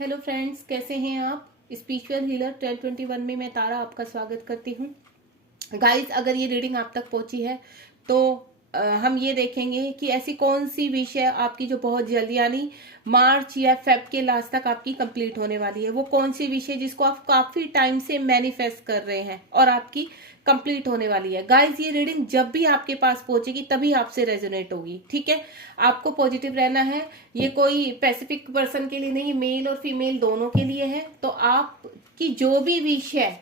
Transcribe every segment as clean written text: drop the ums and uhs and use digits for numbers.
Hello friends, कैसे हैं आप। स्पिरिचुअल हीलर 1021 में मैं तारा आपका स्वागत करती हूँ। गाइस, अगर ये रीडिंग आप तक पहुंची है तो हम ये देखेंगे कि ऐसी कौन सी विश है आपकी जो बहुत जल्द यानी मार्च या फेब के लास्ट तक आपकी कंप्लीट होने वाली है। वो कौन सी विश है जिसको आप काफी टाइम से मैनिफेस्ट कर रहे हैं और आपकी कंप्लीट होने वाली है। गाइस, ये रीडिंग जब भी आपके पास पहुंचेगी तभी आपसे रेजोनेट होगी, ठीक है। आपको पॉजिटिव रहना है। ये कोई स्पेसिफिक पर्सन के लिए नहीं, मेल और फीमेल दोनों के लिए है। तो आपकी जो भी विश है,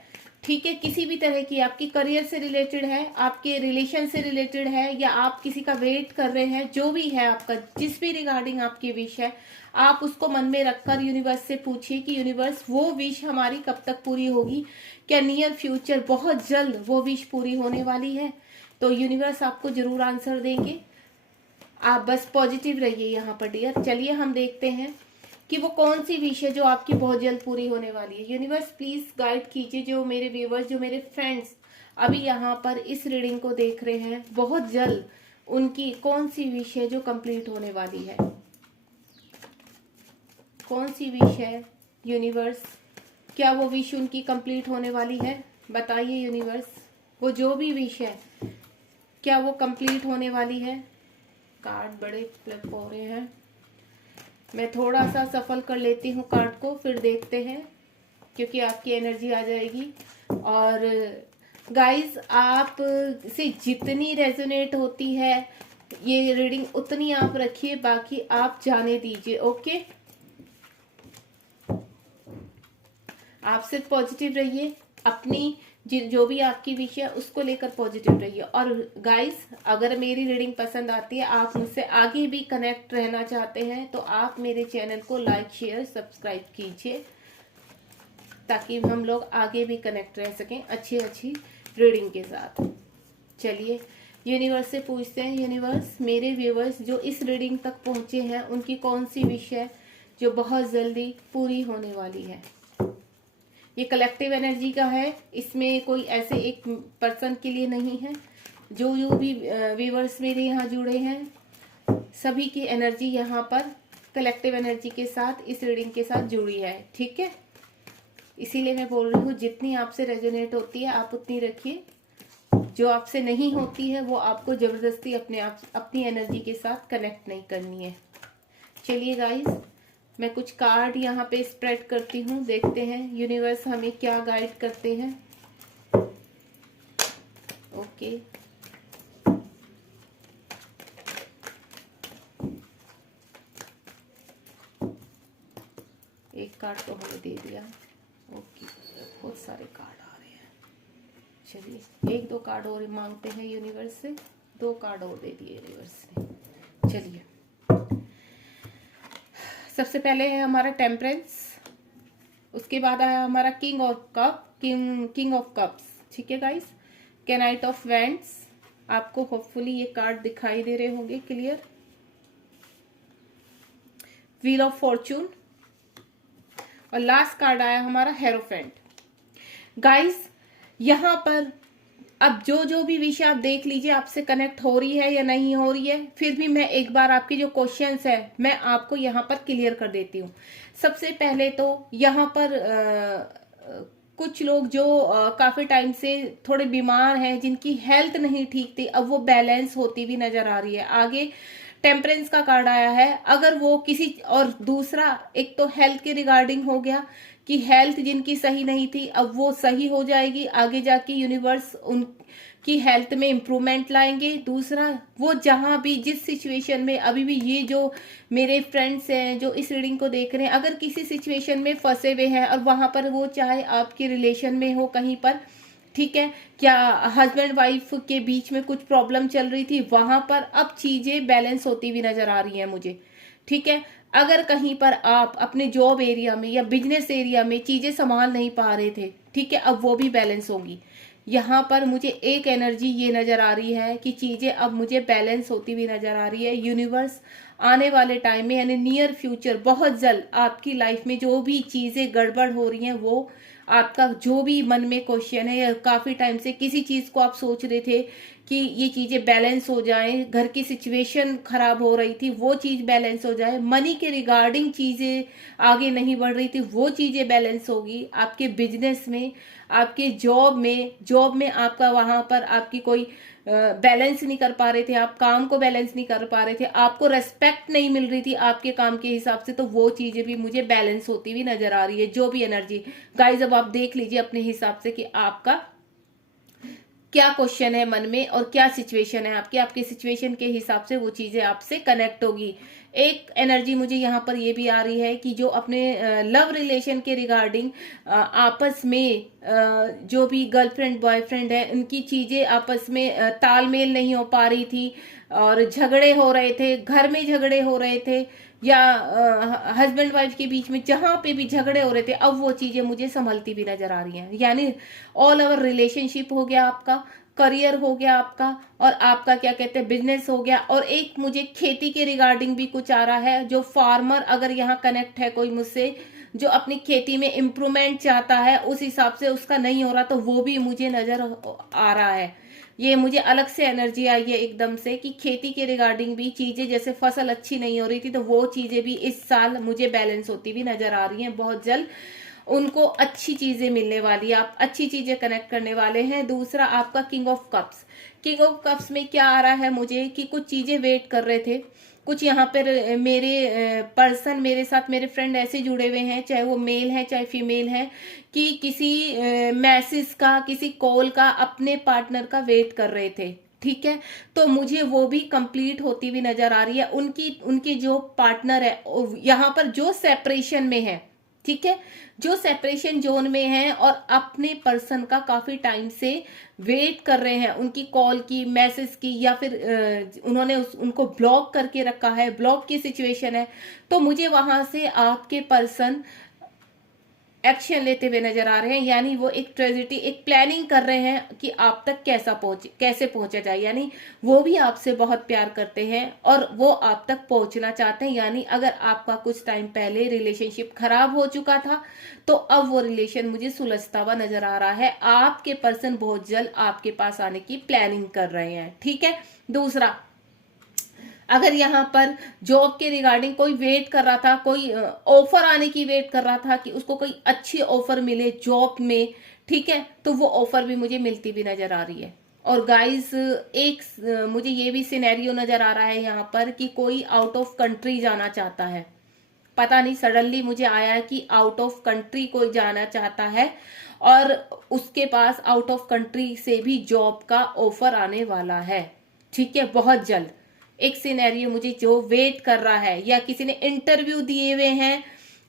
ठीक है, किसी भी तरह की, आपकी करियर से रिलेटेड है, आपके रिलेशन से रिलेटेड है, या आप किसी का वेट कर रहे हैं, जो भी है आपका, जिस भी रिगार्डिंग आपकी विश है, आप उसको मन में रखकर यूनिवर्स से पूछिए कि यूनिवर्स वो विश हमारी कब तक पूरी होगी। क्या नियर फ्यूचर बहुत जल्द वो विश पूरी होने वाली है? तो यूनिवर्स आपको जरूर आंसर देंगे। आप बस पॉजिटिव रहिए यहाँ पर डियर। चलिए हम देखते हैं कि वो कौन सी विश है जो आपकी बहुत जल्द पूरी होने वाली है। यूनिवर्स प्लीज गाइड कीजिए जो मेरे व्यूवर्स, जो मेरे फ्रेंड्स अभी यहाँ पर इस रीडिंग को देख रहे हैं, बहुत जल्द उनकी कौन सी विश है जो कंप्लीट होने वाली है। कौन सी विश है यूनिवर्स? क्या वो विश उनकी कंप्लीट होने वाली है? बताइए यूनिवर्स, वो जो भी विश है क्या वो कंप्लीट होने वाली है? कार्ड बड़े फ्लिप हो रहे हैं। मैं थोड़ा सा सफल कर लेती हूँ कार्ड को, फिर देखते हैं, क्योंकि आपकी एनर्जी आ जाएगी। और गाइस, आप से जितनी रेजोनेट होती है ये रीडिंग उतनी आप रखिए, बाकी आप जाने दीजिए। ओके, आप सिर्फ पॉजिटिव रहिए, अपनी जो भी आपकी विश है उसको लेकर पॉजिटिव रहिए। और गाइस, अगर मेरी रीडिंग पसंद आती है, आप मुझसे आगे भी कनेक्ट रहना चाहते हैं, तो आप मेरे चैनल को लाइक शेयर सब्सक्राइब कीजिए, ताकि हम लोग आगे भी कनेक्ट रह सकें अच्छी अच्छी रीडिंग के साथ। चलिए यूनिवर्स से पूछते हैं, यूनिवर्स मेरे व्यूवर्स जो इस रीडिंग तक पहुंचे हैं उनकी कौन सी विश है जो बहुत जल्दी पूरी होने वाली है। ये कलेक्टिव एनर्जी का है, इसमें कोई ऐसे एक पर्सन के लिए नहीं है। जो जो भी व्यूवर्स मेरे यहाँ जुड़े हैं सभी की एनर्जी यहाँ पर कलेक्टिव एनर्जी के साथ इस रीडिंग के साथ जुड़ी है, ठीक है। इसीलिए मैं बोल रही हूँ जितनी आपसे रेजोनेट होती है आप उतनी रखिए, जो आपसे नहीं होती है वो आपको जबरदस्ती अपने आप अपनी एनर्जी के साथ कनेक्ट नहीं करनी है। चलिए गाइस, मैं कुछ कार्ड यहाँ पे स्प्रेड करती हूँ, देखते हैं यूनिवर्स हमें क्या गाइड करते हैं। ओके, एक कार्ड तो हमें दे दिया। ओके, बहुत सारे कार्ड आ रहे हैं। चलिए एक दो कार्ड और मांगते हैं यूनिवर्स से, दो कार्ड और दे दिए यूनिवर्स ने। चलिए, सबसे पहले है हमारा टेम्परेंस, उसके बाद आया हमारा king of cup, king of cups, ठीक है गाइस। नाइट ऑफ वेंट्स, आपको होपफुली ये कार्ड दिखाई दे रहे होंगे क्लियर। व्हील ऑफ फॉर्चून, और लास्ट कार्ड आया हमारा हेरोफेंट। गाइस, यहाँ पर अब जो जो भी विषय आप देख लीजिए आपसे कनेक्ट हो रही है या नहीं हो रही है, फिर भी मैं एक बार आपकी जो क्वेश्चंस है मैं आपको यहाँ पर क्लियर कर देती हूँ। सबसे पहले तो यहाँ पर कुछ लोग जो काफी टाइम से थोड़े बीमार हैं, जिनकी हेल्थ नहीं ठीक थी, अब वो बैलेंस होती भी नजर आ रही है। आगे टेम्परेंस का कार्ड आया है, अगर वो किसी, और दूसरा एक तो हेल्थ के रिगार्डिंग हो गया कि हेल्थ जिनकी सही नहीं थी अब वो सही हो जाएगी, आगे जाके यूनिवर्स उनकी हेल्थ में इम्प्रूवमेंट लाएंगे। दूसरा, वो जहां भी जिस सिचुएशन में अभी भी ये जो मेरे फ्रेंड्स हैं जो इस रीडिंग को देख रहे हैं, अगर किसी सिचुएशन में फंसे हुए हैं और वहां पर वो चाहे आपके रिलेशन में हो कहीं पर, ठीक है, क्या हस्बैंड वाइफ के बीच में कुछ प्रॉब्लम चल रही थी, वहां पर अब चीजें बैलेंस होती हुई नजर आ रही हैं मुझे, ठीक है। अगर कहीं पर आप अपने जॉब एरिया में या बिजनेस एरिया में चीजें संभाल नहीं पा रहे थे, ठीक है, अब वो भी बैलेंस होगी। यहाँ पर मुझे एक एनर्जी ये नजर आ रही है कि चीजें अब मुझे बैलेंस होती हुई नजर आ रही है। यूनिवर्स आने वाले टाइम में यानी नियर फ्यूचर बहुत जल्द आपकी लाइफ में जो भी चीजें गड़बड़ हो रही हैं, वो आपका जो भी मन में क्वेश्चन है या काफी टाइम से किसी चीज को आप सोच रहे थे कि ये चीजें बैलेंस हो जाए, घर की सिचुएशन खराब हो रही थी वो चीज बैलेंस हो जाए, मनी के रिगार्डिंग चीजें आगे नहीं बढ़ रही थी वो चीजें बैलेंस होगी, आपके बिजनेस में, आपके जॉब में आपका वहां पर आपकी कोई बैलेंस नहीं कर पा रहे थे, आप काम को बैलेंस नहीं कर पा रहे थे, आपको रेस्पेक्ट नहीं मिल रही थी आपके काम के हिसाब से, तो वो चीजें भी मुझे बैलेंस होती हुई नजर आ रही है। जो भी एनर्जी गाइस, अब आप देख लीजिए अपने हिसाब से कि आपका क्या क्वेश्चन है मन में और क्या सिचुएशन है आपकी, आपके सिचुएशन के हिसाब से वो चीजें आपसे कनेक्ट होगी। एक एनर्जी मुझे यहाँ पर ये भी आ रही है कि जो अपने लव रिलेशन के रिगार्डिंग आपस में जो भी गर्लफ्रेंड बॉयफ्रेंड है उनकी चीजें आपस में तालमेल नहीं हो पा रही थी और झगड़े हो रहे थे, घर में झगड़े हो रहे थे या हस्बैंड वाइफ के बीच में जहां पे भी झगड़े हो रहे थे, अब वो चीजें मुझे संभलती भी नजर आ रही हैं। यानी ऑल ओवर रिलेशनशिप हो गया आपका, करियर हो गया आपका, और आपका क्या कहते हैं बिजनेस हो गया, और एक मुझे खेती के रिगार्डिंग भी कुछ आ रहा है। जो फार्मर अगर यहाँ कनेक्ट है कोई मुझसे, जो अपनी खेती में इम्प्रूवमेंट चाहता है उस हिसाब से उसका नहीं हो रहा, तो वो भी मुझे नजर आ रहा है। ये मुझे अलग से एनर्जी आई है एकदम से कि खेती के रिगार्डिंग भी चीजें, जैसे फसल अच्छी नहीं हो रही थी तो वो चीजें भी इस साल मुझे बैलेंस होती भी नजर आ रही हैं। बहुत जल्द उनको अच्छी चीजें मिलने वाली है, आप अच्छी चीजें कनेक्ट करने वाले हैं। दूसरा आपका king of cups, king of cups में क्या आ रहा है मुझे कि कुछ चीजें वेट कर रहे थे, कुछ यहाँ पर मेरे पर्सन मेरे साथ मेरे फ्रेंड ऐसे जुड़े हुए हैं, चाहे वो मेल है चाहे फीमेल है, कि किसी मैसेज का किसी कॉल का अपने पार्टनर का वेट कर रहे थे। ठीक है, तो मुझे वो भी कंप्लीट होती हुई नजर आ रही है। उनकी जो पार्टनर है यहाँ पर जो सेपरेशन में है, ठीक है, जो सेपरेशन जोन में है और अपने पर्सन का काफी टाइम से वेट कर रहे हैं, उनकी कॉल की मैसेज की, या फिर उन्होंने उनको ब्लॉक करके रखा है, ब्लॉक की सिचुएशन है, तो मुझे वहां से आपके पर्सन एक्शन लेते हुए नजर आ रहे हैं। यानी वो एक ट्रेजेडी, एक प्लानिंग कर रहे हैं कि आप तक कैसे पहुंचा जाए। यानी वो भी आपसे बहुत प्यार करते हैं और वो आप तक पहुंचना चाहते हैं। यानी अगर आपका कुछ टाइम पहले रिलेशनशिप खराब हो चुका था तो अब वो रिलेशन मुझे सुलझता हुआ नजर आ रहा है। आपके पर्सन बहुत जल्द आपके पास आने की प्लानिंग कर रहे हैं। ठीक है, दूसरा, अगर यहाँ पर जॉब के रिगार्डिंग कोई वेट कर रहा था, कोई ऑफर आने की वेट कर रहा था कि उसको कोई अच्छी ऑफर मिले जॉब में, ठीक है, तो वो ऑफर भी मुझे मिलती भी नजर आ रही है। और गाइस एक मुझे ये भी सिनेरियो नजर आ रहा है यहाँ पर कि कोई आउट ऑफ कंट्री जाना चाहता है। पता नहीं, सडनली मुझे आया कि आउट ऑफ कंट्री कोई जाना चाहता है और उसके पास आउट ऑफ कंट्री से भी जॉब का ऑफर आने वाला है। ठीक है, बहुत जल्द। एक सिनेरियो मुझे जो वेट कर रहा है, या किसी ने इंटरव्यू दिए हुए हैं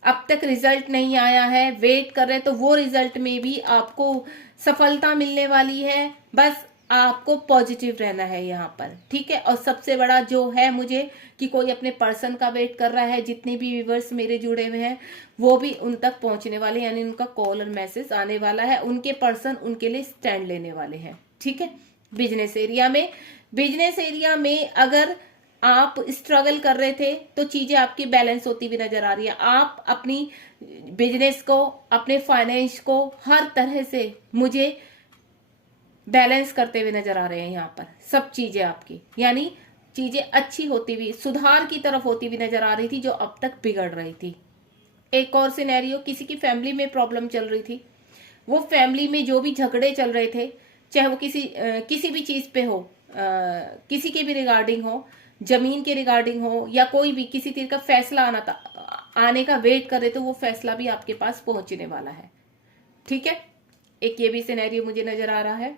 अब तक रिजल्ट नहीं आया है, वेट कर रहे हैं, तो वो रिजल्ट में भी आपको सफलता मिलने वाली है। बस आपको पॉजिटिव रहना है यहाँ पर। ठीक है, और सबसे बड़ा जो है मुझे कि कोई अपने पर्सन का वेट कर रहा है, जितने भी व्यूवर्स मेरे जुड़े हुए हैं वो भी उन तक पहुंचने वाले, यानी उनका कॉल और मैसेज आने वाला है, उनके पर्सन उनके लिए स्टैंड लेने वाले हैं। ठीक है, बिजनेस एरिया में अगर आप स्ट्रगल कर रहे थे तो चीजें आपकी बैलेंस होती हुई नजर आ रही है। आप अपनी बिजनेस को, अपने फाइनेंस को हर तरह से मुझे बैलेंस करते हुए नजर आ रहे हैं यहाँ पर सब चीजें आपकी, यानी चीजें अच्छी होती हुई, सुधार की तरफ होती हुई नजर आ रही थी जो अब तक बिगड़ रही थी। एक और सिनेरियो, किसी की फैमिली में प्रॉब्लम चल रही थी, वो फैमिली में जो भी झगड़े चल रहे थे, चाहे वो किसी भी चीज पे हो, किसी के भी रिगार्डिंग हो, जमीन के रिगार्डिंग हो, या कोई भी किसी चीज का फैसला आने का वेट करे, तो वो फैसला भी आपके पास पहुंचने वाला है। ठीक है, एक ये भी सिनेरियो मुझे नजर आ रहा है।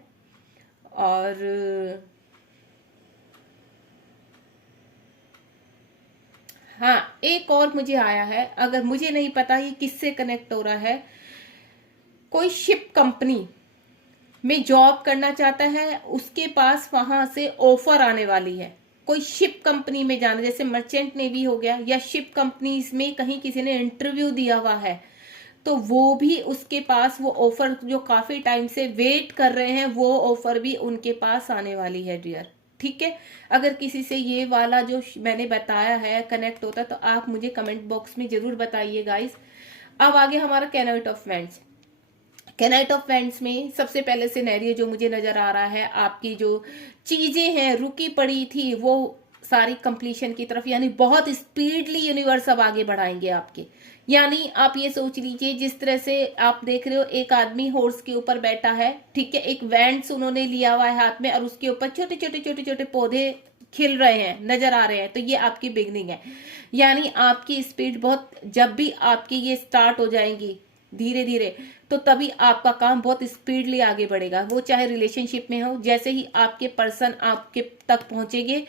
और हाँ, एक और मुझे आया है, अगर मुझे नहीं पता ये किससे कनेक्ट हो रहा है, कोई शिप कंपनी में जॉब करना चाहता है, उसके पास वहां से ऑफर आने वाली है। कोई शिप कंपनी में जाना, जैसे मर्चेंट नेवी हो गया, या शिप कंपनीज में कहीं किसी ने इंटरव्यू दिया हुआ है, तो वो भी उसके पास वो ऑफर जो काफी टाइम से वेट कर रहे हैं, वो ऑफर भी उनके पास आने वाली है डियर। ठीक है। अगर किसी से ये वाला जो मैंने बताया है कनेक्ट होता है तो आप मुझे कमेंट बॉक्स में जरूर बताइए गाइस। अब आगे हमारा कैनाइट ऑफ वेंट्स। कैनाइट ऑफ वेंट्स में सबसे पहले सिनेरियो जो मुझे नजर आ रहा है, आपकी जो चीजें हैं रुकी पड़ी थी वो सारी कंप्लीशन की तरफ, यानी बहुत स्पीडली यूनिवर्स अब आगे बढ़ाएंगे आपके। यानी आप ये सोच लीजिए, जिस तरह से आप देख रहे हो एक आदमी हॉर्स के ऊपर बैठा है, ठीक है, एक वेंट्स उन्होंने लिया हुआ है हाथ में और उसके ऊपर छोटे छोटे छोटे छोटे पौधे खिल रहे हैं, नजर आ रहे हैं, तो ये आपकी बिगनिंग है। यानी आपकी स्पीड बहुत, जब भी आपकी ये स्टार्ट हो जाएंगी धीरे धीरे, तो तभी आपका काम बहुत स्पीडली आगे बढ़ेगा। वो चाहे रिलेशनशिप में हो, जैसे ही आपके पर्सन आपके तक पहुंचेंगे,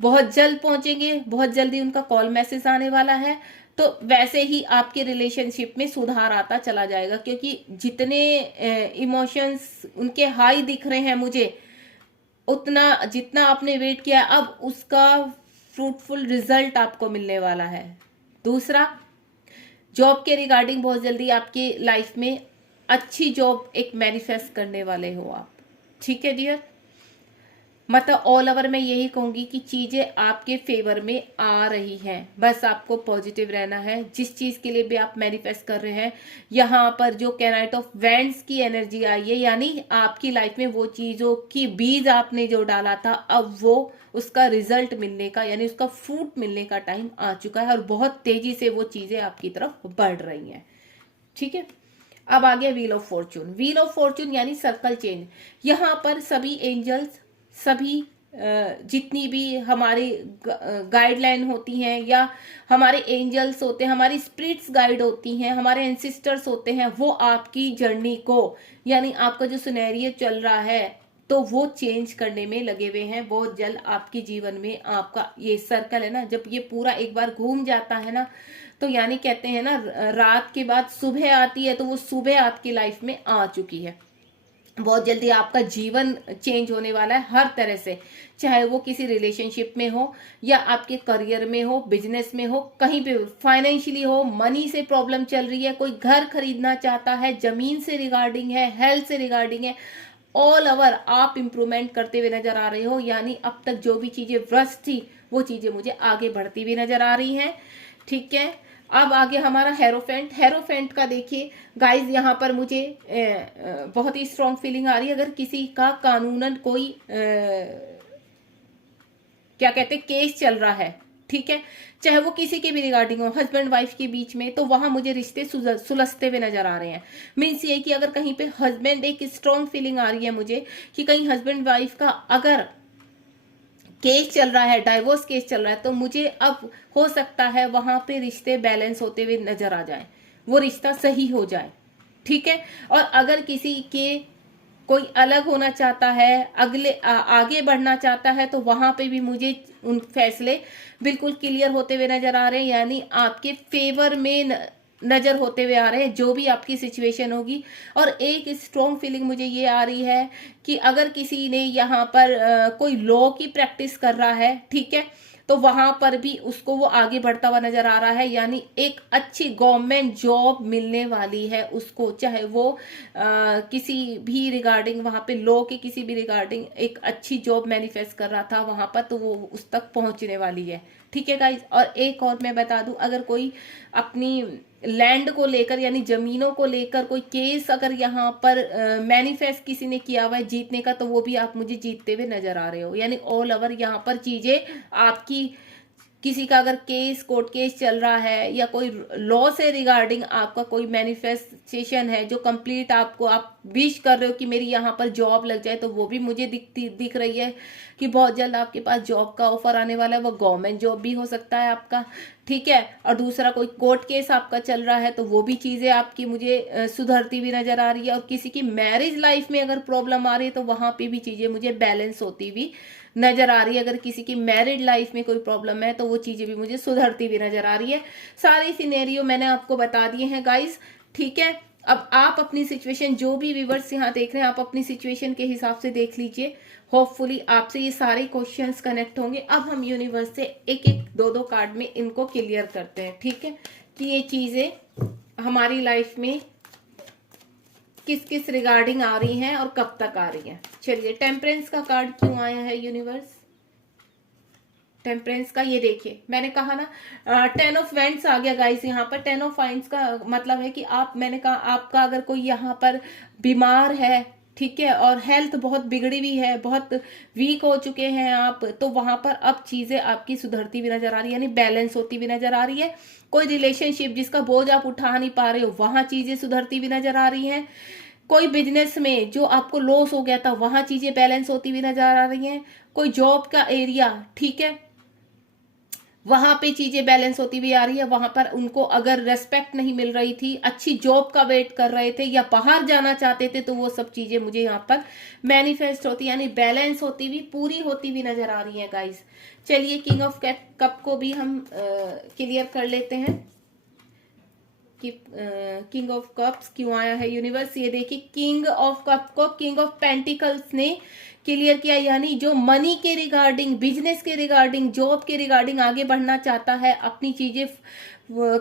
बहुत जल्द पहुंचेंगे, बहुत जल्दी उनका कॉल मैसेज आने वाला है, तो वैसे ही आपके रिलेशनशिप में सुधार आता चला जाएगा। क्योंकि जितने इमोशंस उनके हाई दिख रहे हैं मुझे, उतना जितना आपने वेट किया अब उसका फ्रूटफुल रिजल्ट आपको मिलने वाला है। दूसरा, जॉब के रिगार्डिंग बहुत जल्दी आपकी लाइफ में अच्छी जॉब एक मैनिफेस्ट करने वाले हो आप, ठीक है डियर। मतलब ऑल ओवर मैं यही कहूंगी कि चीजें आपके फेवर में आ रही हैं, बस आपको पॉजिटिव रहना है। जिस चीज के लिए भी आप मैनिफेस्ट कर रहे हैं, यहाँ पर जो कैनाइट ऑफ वेंट्स की एनर्जी आई है, यानी आपकी लाइफ में वो चीजों की बीज आपने जो डाला था, अब वो उसका रिजल्ट मिलने का, यानी उसका फ्रूट मिलने का टाइम आ चुका है और बहुत तेजी से वो चीजें आपकी तरफ बढ़ रही हैं, ठीक है। अब आ गया wheel of Fortune. Wheel of Fortune यानी सर्कल चेंज। यहाँ पर सभी एंजल्स, सभी जितनी भी हमारी गाइडलाइन होती हैं, या हमारे एंजल्स होते हैं, हमारी स्पिरिट्स गाइड होती हैं, हमारे एंसिस्टर्स होते हैं, वो आपकी जर्नी को, यानी आपका जो सिनेरियो चल रहा है, तो वो चेंज करने में लगे हुए हैं। बहुत जल्द आपके जीवन में आपका ये सर्कल है ना, जब ये पूरा एक बार घूम जाता है ना, तो यानी कहते हैं ना रात के बाद सुबह आती है, तो वो सुबह आपकी लाइफ में आ चुकी है। बहुत जल्दी आपका जीवन चेंज होने वाला है हर तरह से, चाहे वो किसी रिलेशनशिप में हो, या आपके करियर में हो, बिजनेस में हो, कहीं पे फाइनेंशियली हो, मनी से प्रॉब्लम चल रही है, कोई घर खरीदना चाहता है, जमीन से रिगार्डिंग है, हेल्थ से रिगार्डिंग है, ऑल ओवर आप इंप्रूवमेंट करते हुए नजर आ रहे हो। यानी अब तक जो भी चीजें व्रस्त थी वो चीजें मुझे आगे बढ़ती हुई नजर आ रही हैं, ठीक है। अब आगे हमारा हेरोफेंट। हेरोफेंट का देखिए गाइज, यहाँ पर मुझे बहुत ही स्ट्रॉन्ग फीलिंग आ रही है। अगर किसी का कानूनन कोई क्या कहते हैं केस चल रहा है, ठीक है, चाहे वो किसी के भी रिगार्डिंग हो, हस्बैंड वाइफ के बीच में, तो वहां मुझे रिश्ते सुलझते हुए नजर आ रहे हैं। मीन्स ये कि अगर कहीं पे हस्बैंड, एक स्ट्रॉन्ग फीलिंग आ रही है मुझे कि कहीं हस्बैंड वाइफ का अगर केस चल रहा है, डाइवोर्स केस चल रहा है, तो मुझे अब हो सकता है वहां पे रिश्ते बैलेंस होते हुए नजर आ जाए, वो रिश्ता सही हो जाए, ठीक है। और अगर किसी के कोई अलग होना चाहता है, आगे बढ़ना चाहता है, तो वहां पे भी मुझे उन फैसले बिल्कुल क्लियर होते हुए नजर आ रहे हैं, यानी आपके फेवर में नजर होते हुए आ रहे हैं, जो भी आपकी सिचुएशन होगी। और एक स्ट्रॉन्ग फीलिंग मुझे ये आ रही है कि अगर किसी ने यहाँ पर कोई लॉ की प्रैक्टिस कर रहा है, ठीक है, तो वहां पर भी उसको वो आगे बढ़ता हुआ नजर आ रहा है, यानी एक अच्छी गवर्नमेंट जॉब मिलने वाली है उसको, चाहे वो किसी भी रिगार्डिंग, वहां पे लॉ के किसी भी रिगार्डिंग एक अच्छी जॉब मैनिफेस्ट कर रहा था वहां पर, तो वो उस तक पहुंचने वाली है, ठीक है गाइज। और एक और मैं बता दूं, अगर कोई अपनी लैंड को लेकर, यानी जमीनों को लेकर कोई केस अगर यहाँ पर मैनिफेस्ट किसी ने किया हुआ है जीतने का, तो वो भी आप मुझे जीतते हुए नजर आ रहे हो। यानी ऑल ओवर यहाँ पर चीजें आपकी, किसी का अगर केस, कोर्ट केस चल रहा है, या कोई लॉ से रिगार्डिंग आपका कोई मैनिफेस्टेशन है जो कंप्लीट आपको, आप विश कर रहे हो कि मेरी यहाँ पर जॉब लग जाए, तो वो भी मुझे दिख रही है कि बहुत जल्द आपके पास जॉब का ऑफर आने वाला है। वो गवर्नमेंट जॉब भी हो सकता है आपका, ठीक है। और दूसरा, कोई कोर्ट केस आपका चल रहा है, तो वो भी चीजें आपकी मुझे सुधरती हुई नजर आ रही है। और किसी की मैरिज लाइफ में अगर प्रॉब्लम आ रही है, तो वहां पे भी चीजें मुझे बैलेंस होती हुई नजर आ रही है। अगर किसी की मैरिड लाइफ में कोई प्रॉब्लम है, तो वो चीजें भी मुझे सुधरती हुई नजर आ रही है। सारे सिनेरियो मैंने आपको बता दिए हैं गाइस, ठीक है। अब आप अपनी सिचुएशन, जो भी व्यूअर्स यहाँ देख रहे हैं, आप अपनी सिचुएशन के हिसाब से देख लीजिए। होपफुली आपसे ये सारे क्वेश्चंस कनेक्ट होंगे। अब हम यूनिवर्स से एक एक दो कार्ड में इनको क्लियर करते हैं, ठीक है, कि ये चीजें हमारी लाइफ में किस किस रिगार्डिंग आ रही हैं और कब तक आ रही हैं। चलिए, टेम्परेंस का कार्ड क्यों आया है यूनिवर्स? टेम्परेंस का ये देखिए, मैंने कहा ना 10 ऑफ वेंट्स आ गया गाइस। यहाँ पर 10 ऑफ वाइंड्स का मतलब है कि आप, मैंने कहा आपका अगर कोई यहाँ पर बीमार है, ठीक है, और हेल्थ बहुत बिगड़ी हुई है, बहुत वीक हो चुके हैं आप, तो वहां पर अब चीजें आपकी सुधरती हुई नजर आ रही है, यानी बैलेंस होती हुई नजर आ रही है। कोई रिलेशनशिप जिसका बोझ आप उठा नहीं पा रहे हो, वहां चीजें सुधरती हुई नजर आ रही हैं। कोई बिजनेस में जो आपको लॉस हो गया था, वहां चीजें बैलेंस होती हुई नजर आ रही हैं। कोई जॉब का एरिया, ठीक है, वहां पे चीजें बैलेंस होती हुई आ रही है। वहां पर उनको अगर रेस्पेक्ट नहीं मिल रही थी, अच्छी जॉब का वेट कर रहे थे या बाहर जाना चाहते थे, तो वो सब चीजें मुझे यहाँ पर मैनिफेस्ट होती, यानी बैलेंस होती हुई, पूरी होती हुई नजर आ रही है गाइस। चलिए, किंग ऑफ कप को भी हम क्लियर कर लेते हैं कि किंग ऑफ कप्स क्यों आया है यूनिवर्स। ये देखिए, किंग ऑफ कप को किंग ऑफ पेंटिकल्स ने क्लियर किया, यानी जो मनी के रिगार्डिंग, बिजनेस के रिगार्डिंग, जॉब के रिगार्डिंग आगे बढ़ना चाहता है, अपनी चीजें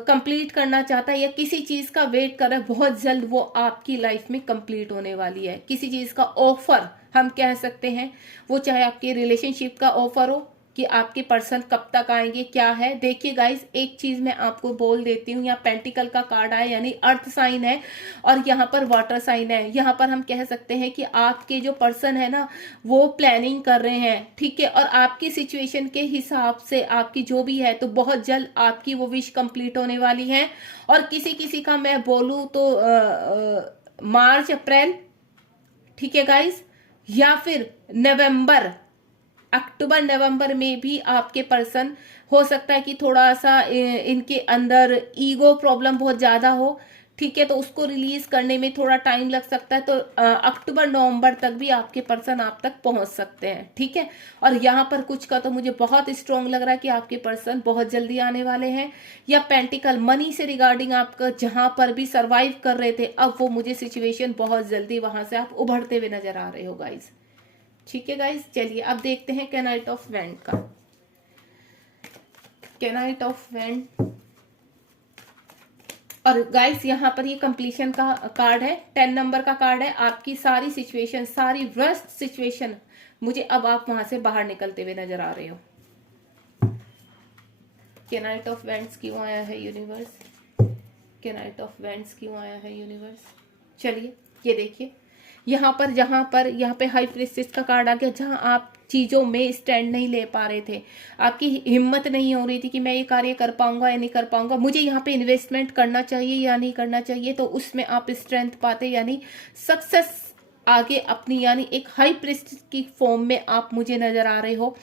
कंप्लीट करना चाहता है या किसी चीज का वेट कर रहा है, बहुत जल्द वो आपकी लाइफ में कंप्लीट होने वाली है। किसी चीज का ऑफर हम कह सकते हैं, वो चाहे आपके रिलेशनशिप का ऑफर हो कि आपके पर्सन कब तक आएंगे, क्या है। देखिए गाइस, एक चीज मैं आपको बोल देती हूँ, यहाँ पेंटिकल का कार्ड आया, यानी अर्थ साइन है और यहाँ पर वाटर साइन है। यहाँ पर हम कह सकते हैं कि आपके जो पर्सन है ना, वो प्लानिंग कर रहे हैं, ठीक है, और आपकी सिचुएशन के हिसाब से आपकी जो भी है, तो बहुत जल्द आपकी वो विश कंप्लीट होने वाली है। और किसी किसी का मैं बोलूँ तो मार्च अप्रैल, ठीक है गाइस, या फिर नवंबर, अक्टूबर नवंबर में भी आपके पर्सन, हो सकता है कि थोड़ा सा इनके अंदर ईगो प्रॉब्लम बहुत ज्यादा हो, ठीक है, तो उसको रिलीज करने में थोड़ा टाइम लग सकता है। तो अक्टूबर नवंबर तक भी आपके पर्सन आप तक पहुंच सकते हैं, ठीक है। और यहाँ पर कुछ का तो मुझे बहुत स्ट्रांग लग रहा है कि आपके पर्सन बहुत जल्दी आने वाले हैं। या पेंटिकल मनी से रिगार्डिंग आपका जहां पर भी सरवाइव कर रहे थे, अब वो मुझे सिचुएशन बहुत जल्दी वहां से आप उभरते हुए नजर आ रहे हो गाइज, ठीक है गाइस। चलिए, अब देखते हैं कैनाइट ऑफ वैंड का। कैनाइट ऑफ वैंड, और गाइस यहाँ पर ये कंप्लीशन का कार्ड है, 10 नंबर का कार्ड है। आपकी सारी सिचुएशन, सारी वर्स्ट सिचुएशन, मुझे अब आप वहां से बाहर निकलते हुए नजर आ रहे हो। कैनाइट ऑफ वैंड्स क्यों आया है यूनिवर्स? कैनाइट ऑफ वैंड्स क्यों आया है यूनिवर्स? चलिए, ये देखिए, यहाँ पर जहां पर यहाँ पे हाई प्रीस्टेस का कार्ड आ गया, जहां आप चीजों में स्टैंड नहीं ले पा रहे थे, आपकी हिम्मत नहीं हो रही थी कि मैं ये कार्य कर पाऊंगा या नहीं कर पाऊंगा, मुझे यहाँ पे इन्वेस्टमेंट करना चाहिए या नहीं करना चाहिए, तो उसमें आप स्ट्रेंथ पाते, यानी सक्सेस आगे अपनी, यानी एक हाई प्रीस्टेस की फॉर्म में आप मुझे नजर आ रहे हो।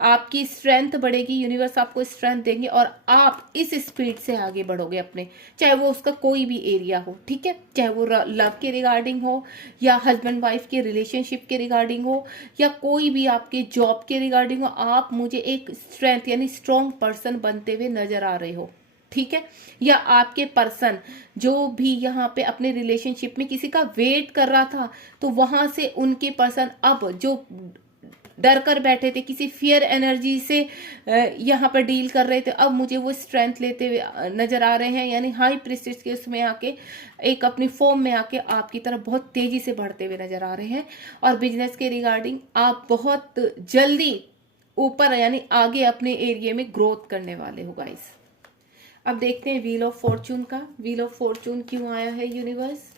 आपकी स्ट्रेंथ बढ़ेगी, यूनिवर्स आपको स्ट्रेंथ देंगे और आप इस स्पीड से आगे बढ़ोगे अपने, चाहे वो उसका कोई भी एरिया हो, ठीक है, चाहे वो लव के रिगार्डिंग हो या हस्बैंड वाइफ के रिलेशनशिप के रिगार्डिंग हो या कोई भी आपके जॉब के रिगार्डिंग हो, आप मुझे एक स्ट्रेंथ यानी स्ट्रॉन्ग पर्सन बनते हुए नजर आ रहे हो, ठीक है। या आपके पर्सन जो भी यहाँ पे अपने रिलेशनशिप में किसी का वेट कर रहा था, तो वहां से उनके पर्सन अब जो डर कर बैठे थे, किसी फियर एनर्जी से यहाँ पर डील कर रहे थे, अब मुझे वो स्ट्रेंथ लेते हुए नजर आ रहे हैं, यानी हाई प्रीस्टेस के उसमें आके एक अपनी फॉर्म में आके आपकी तरफ बहुत तेजी से बढ़ते हुए नजर आ रहे हैं। और बिजनेस के रिगार्डिंग आप बहुत जल्दी ऊपर यानी आगे अपने एरिया में ग्रोथ करने वाले हो गाइस। अब देखते हैं व्हील ऑफ फॉर्चून का। व्हील ऑफ फॉर्चून क्यों आया है यूनिवर्स?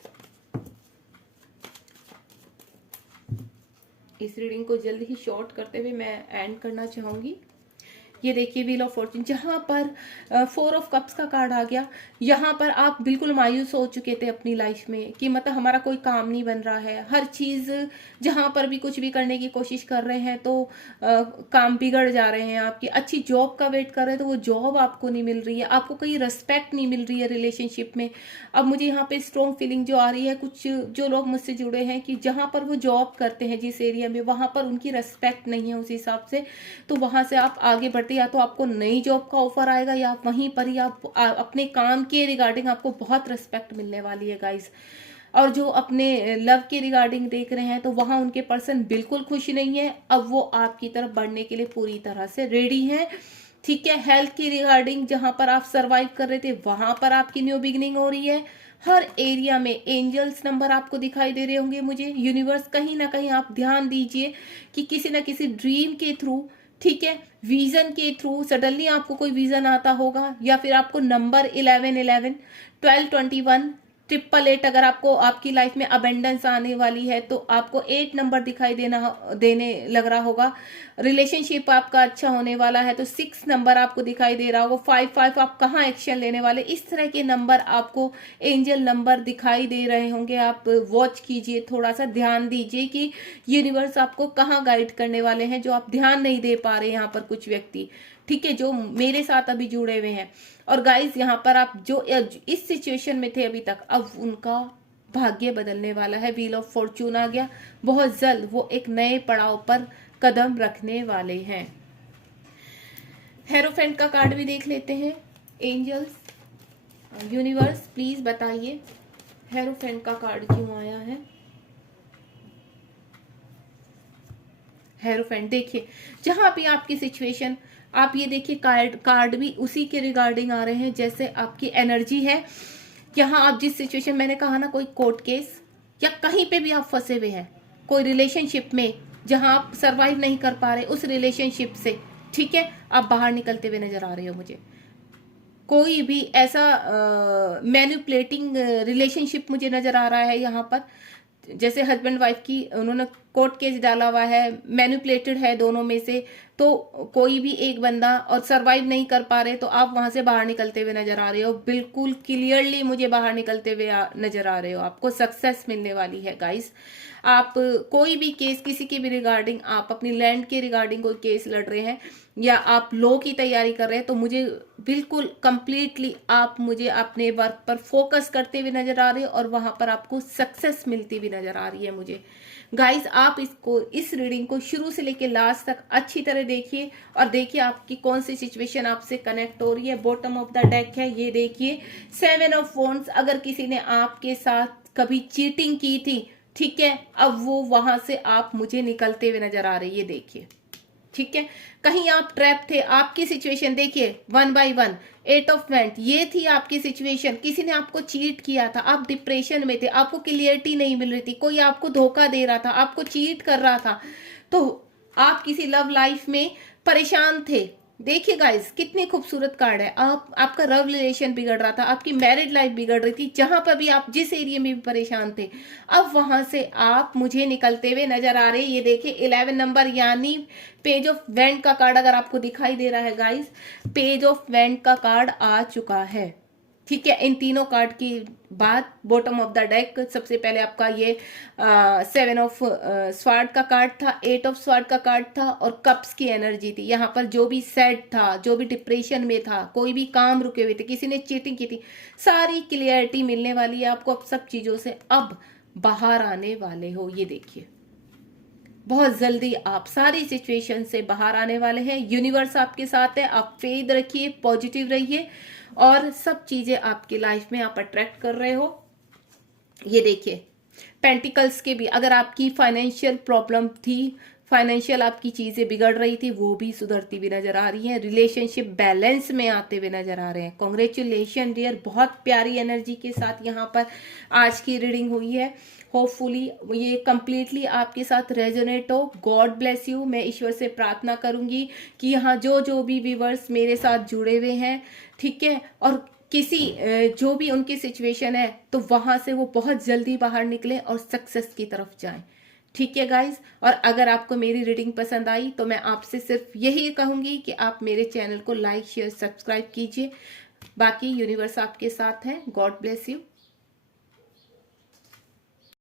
इस रीडिंग को जल्द ही शॉर्ट करते हुए मैं एंड करना चाहूंगी। ये देखिए, व्हील ऑफ फॉर्चून, जहां पर 4 ऑफ कप्स का कार्ड आ गया, यहाँ पर आप बिल्कुल मायूस हो चुके थे अपनी लाइफ में कि मतलब हमारा कोई काम नहीं बन रहा है, हर चीज जहां पर भी कुछ भी करने की कोशिश कर रहे हैं तो काम बिगड़ जा रहे हैं। आपकी अच्छी जॉब का वेट कर रहे हैं तो वो जॉब आपको नहीं मिल रही है, आपको कहीं रेस्पेक्ट नहीं मिल रही है रिलेशनशिप में। अब मुझे यहाँ पे स्ट्रॉन्ग फीलिंग जो आ रही है, कुछ जो लोग मुझसे जुड़े हैं कि जहां पर वो जॉब करते हैं जिस एरिया में, वहां पर उनकी रेस्पेक्ट नहीं है उस हिसाब से, तो वहां से आप आगे बढ़ते, या तो आपको नई जॉब का ऑफर आएगा या आप वहीं पर ही आप अपने काम के रिगार्डिंग आपको बहुत रेस्पेक्ट मिलने वाली है गाइस। और जो अपने लव के रिगार्डिंग देख रहे हैं तो वहां उनके पर्सन बिल्कुल खुश नहीं है, अब वो आपकी तरफ बढ़ने के लिए पूरी तरह से रेडी हैं। ठीक है। हेल्थ की रिगार्डिंग जहां पर आप सरवाइव कर रहे थे वहां पर आपकी न्यू बिगनिंग हो रही है। हर एरिया में एंजल्स नंबर आपको दिखाई दे रहे होंगे मुझे। यूनिवर्स कहीं ना कहीं आप ध्यान दीजिए कि किसी ना किसी ड्रीम के थ्रू, ठीक है, विजन के थ्रू सडनली आपको कोई विजन आता होगा, या फिर आपको नंबर 1111, 1221, 888, अगर आपको आपकी लाइफ में अबेंडेंस आने वाली है तो आपको 8 नंबर दिखाई देने लग रहा होगा। रिलेशनशिप आपका अच्छा होने वाला है तो 6 नंबर आपको दिखाई दे रहा होगा। 5 आप कहाँ एक्शन लेने वाले, इस तरह के नंबर आपको एंजल नंबर दिखाई दे रहे होंगे। आप वॉच कीजिए, थोड़ा सा ध्यान दीजिए कि यूनिवर्स आपको कहाँ गाइड करने वाले हैं, जो आप ध्यान नहीं दे पा रहे यहाँ पर कुछ व्यक्ति, ठीक है, जो मेरे साथ अभी जुड़े हुए हैं। और गाइस यहाँ पर आप जो इस सिचुएशन में थे अभी तक, अब उनका भाग्य बदलने वाला है। व्हील ऑफ फॉर्चून आ गया। बहुत जल्द वो एक नए पड़ाव पर कदम रखने वाले हैं। हेरोफेंट का कार्ड भी देख लेते हैं। एंजल्स, यूनिवर्स प्लीज बताइए हेरोफेंट का कार्ड क्यों आया है। हेरोफेंट, देखिए जहां भी आपकी सिचुएशन, आप ये देखिए कार्ड भी उसी के रिगार्डिंग आ रहे हैं जैसे आपकी एनर्जी है। यहाँ आप जिस सिचुएशन, मैंने कहा ना, कोई कोर्ट केस या कहीं पे भी आप फंसे हुए हैं, कोई रिलेशनशिप में जहां आप सरवाइव नहीं कर पा रहे उस रिलेशनशिप से, ठीक है, आप बाहर निकलते हुए नजर आ रहे हो मुझे। कोई भी ऐसा मैनिपुलेटिंग रिलेशनशिप मुझे नजर आ रहा है यहाँ पर, जैसे हस्बैंड वाइफ की उन्होंने कोर्ट केस डाला हुआ है, मैनिपुलेटेड है दोनों में से, तो कोई भी एक बंदा और सरवाइव नहीं कर पा रहे तो आप वहां से बाहर निकलते हुए नजर आ रहे हो। बिल्कुल क्लियरली मुझे बाहर निकलते हुए नजर आ रहे हो। आपको सक्सेस मिलने वाली है गाइस। आप कोई भी केस, किसी की भी रिगार्डिंग, आप अपनी लैंड के रिगार्डिंग कोई केस लड़ रहे हैं या आप लॉ की तैयारी कर रहे हैं, तो मुझे बिल्कुल कंप्लीटली आप मुझे अपने वर्क पर फोकस करते हुए नजर आ रहे हो और वहां पर आपको सक्सेस मिलती हुई नजर आ रही है मुझे। गाइस आप इस रीडिंग को शुरू से लेकर लास्ट तक अच्छी तरह देखिए और देखिए आपकी कौन सी सिचुएशन आपसे कनेक्ट हो रही है। बॉटम ऑफ द डेक है, ये देखिए 7 ऑफ वॉन्ड्स। अगर किसी ने आपके साथ कभी चीटिंग की थी, ठीक है, अब वो वहां से आप मुझे निकलते हुए नजर आ रही है, देखिए, ठीक है। कहीं आप ट्रैप थे, आपकी सिचुएशन देखिए 1 बाय 1, 8 ऑफ वेंट, ये थी आपकी सिचुएशन। किसी ने आपको चीट किया था, आप डिप्रेशन में थे, आपको क्लियरिटी नहीं मिल रही थी, कोई आपको धोखा दे रहा था, आपको चीट कर रहा था, तो आप किसी लव लाइफ में परेशान थे। देखिए गाइस कितनी खूबसूरत कार्ड है। आपका लव रिलेशन बिगड़ रहा था, आपकी मैरिड लाइफ बिगड़ रही थी, जहां पर भी आप जिस एरिया में भी परेशान थे, अब वहां से आप मुझे निकलते हुए नजर आ रहे हैं। ये देखिए 11 नंबर, यानी पेज ऑफ वेंट का कार्ड अगर आपको दिखाई दे रहा है गाइस, पेज ऑफ वेंट का कार्ड आ चुका है, ठीक है। इन तीनों कार्ड की बाद बॉटम ऑफ द डेक सबसे पहले आपका ये 7 ऑफ स्वार्ड का कार्ड था, 8 ऑफ स्वार्ड का कार्ड था और कप्स की एनर्जी थी। यहाँ पर जो भी सैड था, जो भी डिप्रेशन में था, कोई भी काम रुके हुए थे, किसी ने चीटिंग की थी, सारी क्लियरिटी मिलने वाली है आपको। अब सब चीजों से अब बाहर आने वाले हो, ये देखिए बहुत जल्दी आप सारी सिचुएशन से बाहर आने वाले हैं। यूनिवर्स आपके साथ है, आप फेथ रखिए, पॉजिटिव रहिए और सब चीजें आपकी लाइफ में आप अट्रैक्ट कर रहे हो। ये देखिए पेंटिकल्स के भी, अगर आपकी फाइनेंशियल प्रॉब्लम थी, फाइनेंशियल आपकी चीजें बिगड़ रही थी, वो भी सुधरती हुई नजर आ रही है। रिलेशनशिप बैलेंस में आते हुए नजर आ रहे हैं। कॉन्ग्रेचुलेशन डियर, बहुत प्यारी एनर्जी के साथ यहाँ पर आज की रीडिंग हुई है। होपफुली ये कंप्लीटली आपके साथ रेजोनेट हो। God bless you. मैं ईश्वर से प्रार्थना करूंगी कि यहाँ जो भी व्यूवर्स मेरे साथ जुड़े हुए हैं, ठीक है, और किसी जो भी उनकी सिचुएशन है, तो वहां से वो बहुत जल्दी बाहर निकले और सक्सेस की तरफ जाएं, ठीक है गाइज। और अगर आपको मेरी रीडिंग पसंद आई तो मैं आपसे सिर्फ यही कहूंगी कि आप मेरे चैनल को लाइक शेयर सब्सक्राइब कीजिए। बाकी यूनिवर्स आपके साथ है। God bless you.